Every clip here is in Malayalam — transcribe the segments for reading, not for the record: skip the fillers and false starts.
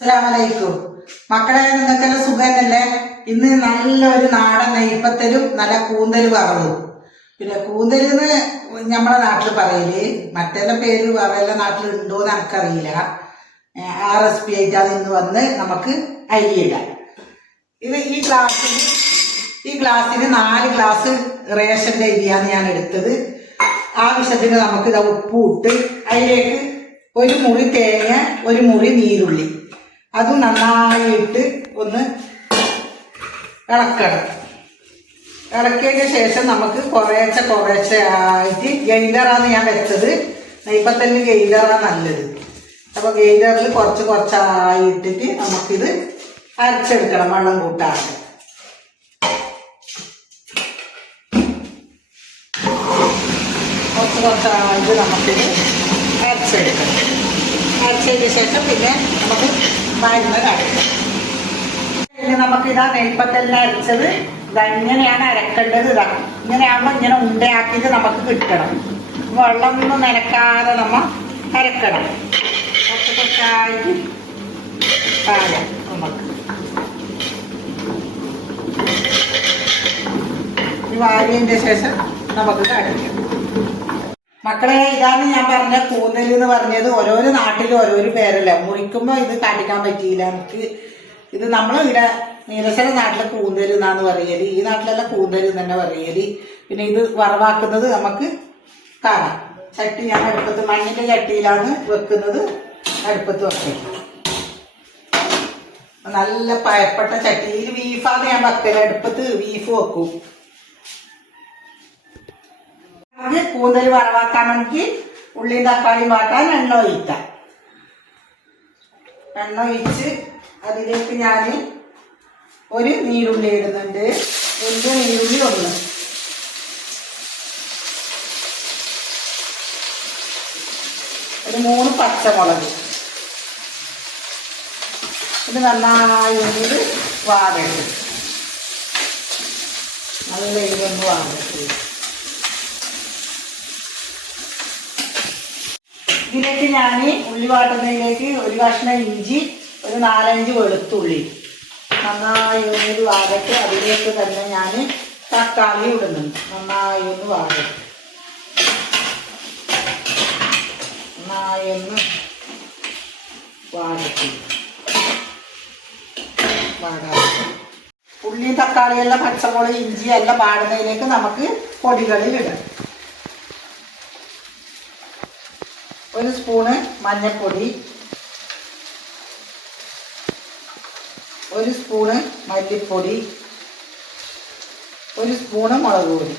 അസ്സലാമലൈക്കും മക്കളെ, നിങ്ങൾക്കെല്ലാം സുഖന്നല്ലേ? ഇന്ന് നല്ലൊരു നാടൻ നെയ്പ്പത്തലും നല്ല കൂന്തൽ വറവും. പിന്നെ കൂന്തലെന്ന് നമ്മളെ നാട്ടിൽ പറയല്, മറ്റെല്ലാം പേര് വേറെ നാട്ടിൽ ഉണ്ടോന്ന് എനിക്കറിയില്ല. ആ റെസിപ്പി ആയിട്ടാണ് ഇന്ന് വന്ന് നമുക്ക് അരിയിടാം. ഇത് ഈ ഗ്ലാസ്സിന് 4 ഗ്ലാസ് റേഷൻ്റെ അരിയാണ് ഞാൻ എടുത്തത്. ആവശ്യത്തിന് നമുക്ക് ഇത് ഉപ്പ് ഇട്ട് അതിലേക്ക് 1 മുറി തേങ്ങ, 1 മുറി നീരുള്ളി, അത് നന്നായിട്ട് ഒന്ന് ഇളക്കണം. ഇളക്കിയതിന് ശേഷം നമുക്ക് കുറേശ്ശെ ആയിട്ട് ഗ്രൈൻഡറാണ് ഞാൻ വെച്ചത്. നെയ്പ്പത്തലിന് ഗ്രൈൻഡറാണ് നല്ലത്. അപ്പോൾ ഗ്രൈൻഡറിൽ കുറച്ചായിട്ടിട്ട് നമുക്കിത് അരച്ചെടുക്കണം, വെള്ളം കൂട്ടാതെ. കുറച്ചായിട്ട് നമുക്കിത് അരച്ചെടുക്കണം. അരച്ചതിന് ശേഷം പിന്നെ നമുക്ക് മരുന്ന് കഴിക്കാം. പിന്നെ നമുക്കിതാ നെയ്പ്പത്തലിന് അരച്ചത് ഇങ്ങനെയാണ് അരക്കേണ്ടത്. ഇങ്ങനെയാകുമ്പോൾ ഇങ്ങനെ ഉണ്ടയാക്കിയിട്ട് നമുക്ക് കിട്ടണം. വെള്ളമൊന്നും നനക്കാതെ നമ്മൾ അരക്കണം. കുറച്ചായിട്ട് പാകം നമുക്ക് വാരിയതിൻ്റെ ശേഷം നമുക്ക് കഴിക്കാം. മക്കളെ, ഇതാണ് ഞാൻ പറഞ്ഞ കൂന്തൽ എന്ന് പറഞ്ഞത്. ഓരോരോ നാട്ടിലും ഓരോരോ പേരല്ല. മുറിക്കുമ്പോൾ ഇത് കാണിക്കാൻ പറ്റിയില്ല എനിക്ക്. ഇത് നമ്മളിവിടെ നീലശ്ശേരി നാട്ടിലെ കൂന്തൽ എന്നാണ് പറയല്. ഈ നാട്ടിലെല്ലാം കൂന്തൽ തന്നെ പറയല്. പിന്നെ ഇത് വറവാക്കുന്നത് നമുക്ക് കാണാം. ചട്ടി ഞാൻ അടുപ്പത്ത് മണ്ണിന്റെ ചട്ടിയിലാണ് വെക്കുന്നത്. അടുപ്പത്ത് വെക്കും. നല്ല പയപ്പെട്ട ചട്ടിയിൽ ബീഫാണ് ഞാൻ വെക്കല്. അടുപ്പത്ത് ബീഫ് വെക്കും. കൂന്തൽ വറവാക്കാൻ വേണ്ടി ഉള്ളിയും തക്കാളിയും വാട്ടാൻ എണ്ണ ഒഴിക്കാം. എണ്ണ ഒഴിച്ച് അതിലേക്ക് ഞാൻ 1 നീരുള്ളി ഇടുന്നുണ്ട്. വലിയ നീരുള്ളി 1, ഒരു 3 പച്ചമുളക്. ഇത് നന്നായി ഒന്നിത് വാടട്ട്, നല്ല ഇതൊന്ന് വാടട്ട്. ഇതിലേക്ക് ഞാൻ ഉള്ളി വാട്ടുന്നതിലേക്ക് 1 കഷ്ണം ഇഞ്ചി, ഒരു 4-5 വെളുത്തുള്ളി നന്നായി ഒന്ന് വാടട്ട്. അതിലേക്ക് തന്നെ ഞാൻ തക്കാളി ഇടുന്നുണ്ട്. നന്നായി ഒന്ന് വാടട്ട്, നന്നായി ഒന്ന് വാടട്ട്. ഉള്ളി തക്കാളിയെല്ലാം പച്ചമുളക് ഇഞ്ചി എല്ലാം വാടുന്നതിലേക്ക് നമുക്ക് പൊടികളിൽ ഇടാം. 1 സ്പൂണ് മഞ്ഞൾപ്പൊടി, 1 സ്പൂണ് മല്ലിപ്പൊടി, 1 സ്പൂണ് മുളക് പൊടി,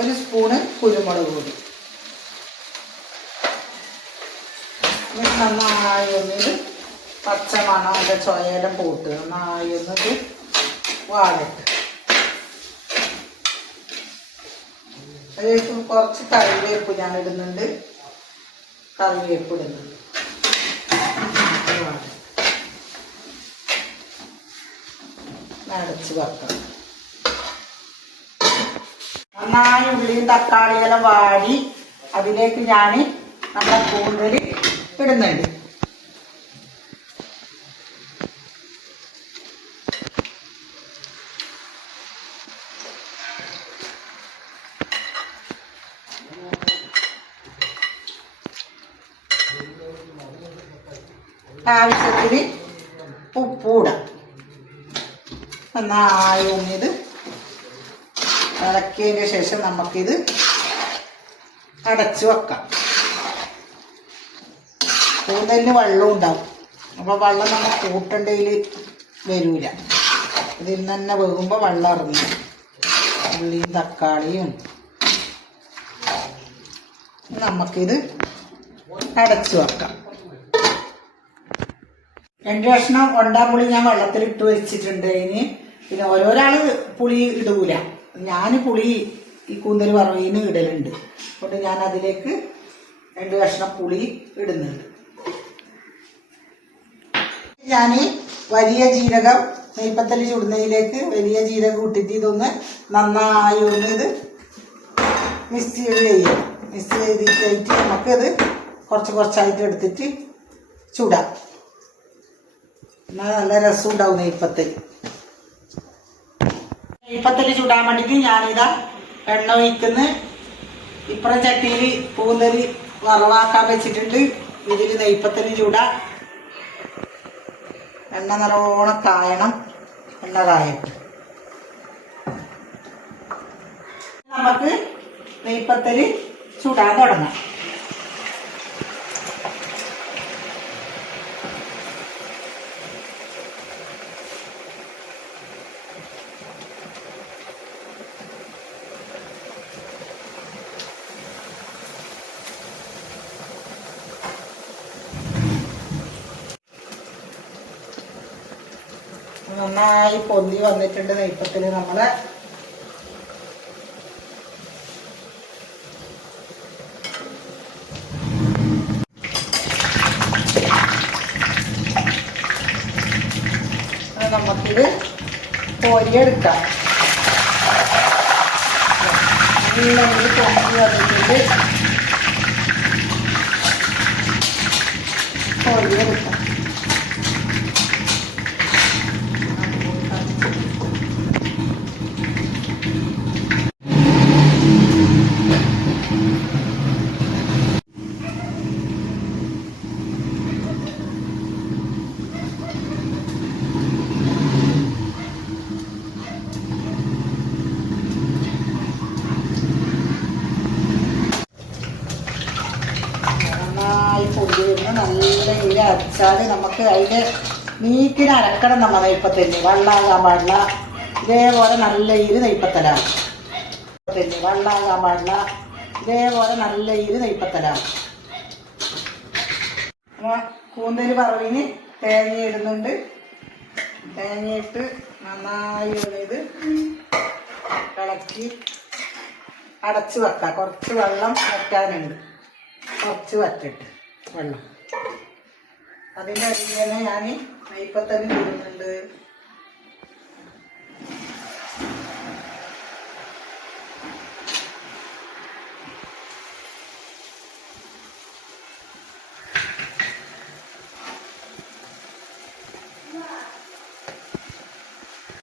1 സ്പൂണ് കുരുമുളക് പൊടി. നന്നായി ഒന്നിത് പച്ചമണം അതിൻ്റെ ചൊയലും പോട്ട് നന്നായി ഒന്നിത് വാടട്ട്. അതിലേക്ക് കുറച്ച് കറിവേപ്പ് ഞാൻ ഇടുന്നുണ്ട്. കറിവേപ്പ് ഇടുന്നുണ്ട്. അടച്ച് വെക്കണം. നന്നായി ഉള്ളിയും തക്കാളിയെല്ലാം വാടി അതിലേക്ക് ഞാൻ നമ്മുടെ കൂന്തൽ ഇടുന്നുണ്ട്. ആവശ്യത്തിന് ഉപ്പൂടാം. നന്നായി ഒന്നിത് ഇളക്കിയതിന് ശേഷം നമുക്കിത് അടച്ചു വെക്കാം. കൂന്തലിന് വെള്ളം ഉണ്ടാവും. അപ്പോൾ വെള്ളം നമ്മൾ കൂട്ടേണ്ടതിൽ വരൂല. ഇതിൽ തന്നെ വേകുമ്പോൾ വെള്ളം ഇറങ്ങി. ഉള്ളിയും തക്കാളിയും നമുക്കിത് അടച്ചു വെക്കാം. 2 കഷ്ണം കൊണ്ടാമ്പുളി ഞാൻ വെള്ളത്തിലിട്ട് വെച്ചിട്ടുണ്ട്. പിന്നെ ഓരോരാള് പുളി ഇടൂല. ഞാൻ പുളി ഈ കൂന്തൽ വറവിന് ഇടലുണ്ട്. അതുകൊണ്ട് ഞാൻ അതിലേക്ക് 2 കഷ്ണം പുളി ഇടുന്നുണ്ട്. ഞാൻ വലിയ ജീരകം നെയ്പ്പത്തല് ചുടുന്നതിലേക്ക് വലിയ ജീരകം ഇട്ടിട്ട് ഇതൊന്ന് നന്നായി ഒന്ന് ഇത് മിക്സ് ചെയ്യണം. മിക്സ് ചെയ്തിട്ട് നമുക്കത് കുറച്ചായിട്ട് എടുത്തിട്ട് ചുടാം. എന്നാൽ നല്ല രസം ഉണ്ടാവും നെയ്പ്പത്തിൽ. നെയ്പ്പത്തിൽ ചുടാൻ വേണ്ടിയിട്ട് ഞാനിതാ എണ്ണ ഒഴിക്കുന്ന ഇപ്പുറം ചട്ടിയിൽ കൂന്തൽ വറവാക്കാൻ വെച്ചിട്ടുണ്ട്. ഇതിൽ നെയ്പ്പത്തിൽ ചൂടാ. എണ്ണ നല്ലോണം കായണം. എണ്ണ കായട്ട് നമുക്ക് നെയ്പ്പത്തിൽ ചൂടാൻ തുടങ്ങാം. നന്നായി പൊന്തി വന്നിട്ടുണ്ട് നെയ്പ്പത്തിൽ. നമ്മള് നമുക്കിത് കോരിയെടുക്കാം. നല്ല പൊന്തി വന്നിട്ടുണ്ട്. കോരിയെടുക്കാം. പൊടി വരുന്ന നല്ല ഇല അരച്ചാൽ നമുക്ക് അതിൻ്റെ നീക്കിന് അരക്കണം. നമ്മൾ നെയ്പ്പത്തല് വെള്ളമാകാൻ പാടില്ല. ഇതേപോലെ നല്ല നെയ്പ്പത്തലാണ്. വെള്ളമാകാൻ പാടില്ല. ഇതേപോലെ നല്ല നെയ്പ്പത്തലാണ്. കൂന്തൽ വറവിന് തേങ്ങ ഇടുന്നുണ്ട്. തേങ്ങയിട്ട് നന്നായി ഇത് ഇളക്കി അടച്ച് വെക്കാം. കുറച്ച് വെള്ളം വറ്റാനുണ്ട്. കുറച്ച് വറ്റിട്ട് വെള്ളം അതിൻ്റെ അരിയിൽ തന്നെ ഞാൻ നെയ്പ്പത്തല് ഇടുന്നുണ്ട്.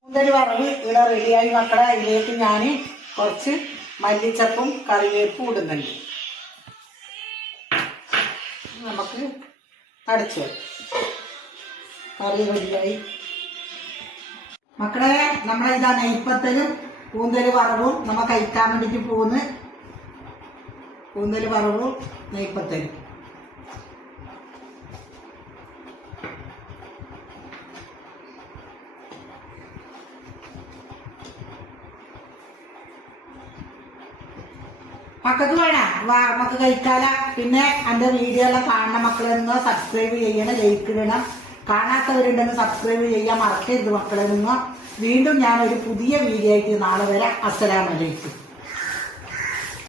കൂന്തൽ വറവ് ഇവിടെ റെഡിയായി മക്കളെ. അതിലേക്ക് ഞാൻ കുറച്ച് മല്ലിച്ചപ്പും കറിവേപ്പും ഇടുന്നുണ്ട്. നമുക്ക് അടച്ചു കറി റെഡിയായി മക്കളെ. നമ്മളിതാ നെയ്പ്പത്തലും കൂന്തൽ വറവും നമുക്ക് കഴിക്കാൻ വേണ്ടിയിട്ട് പോകുന്നു. കൂന്തൽ വറവും നെയ്പ്പത്തലും മക്കൾക്ക് വേണം നമുക്ക് കഴിക്കാല. പിന്നെ എൻ്റെ വീഡിയോ എല്ലാം കാണുന്ന മക്കളെന്നോ സബ്സ്ക്രൈബ് ചെയ്യണം, ലൈക്ക് ഇടണം. കാണാത്തവരുണ്ടെന്ന് സബ്സ്ക്രൈബ് ചെയ്യാൻ മറക്കരുത് മക്കളെ. നിന്നോ വീണ്ടും ഞാൻ ഒരു പുതിയ വീഡിയോ ആയിട്ട് നാളെ വരാം. അസ്സലാമു അലൈക്കും.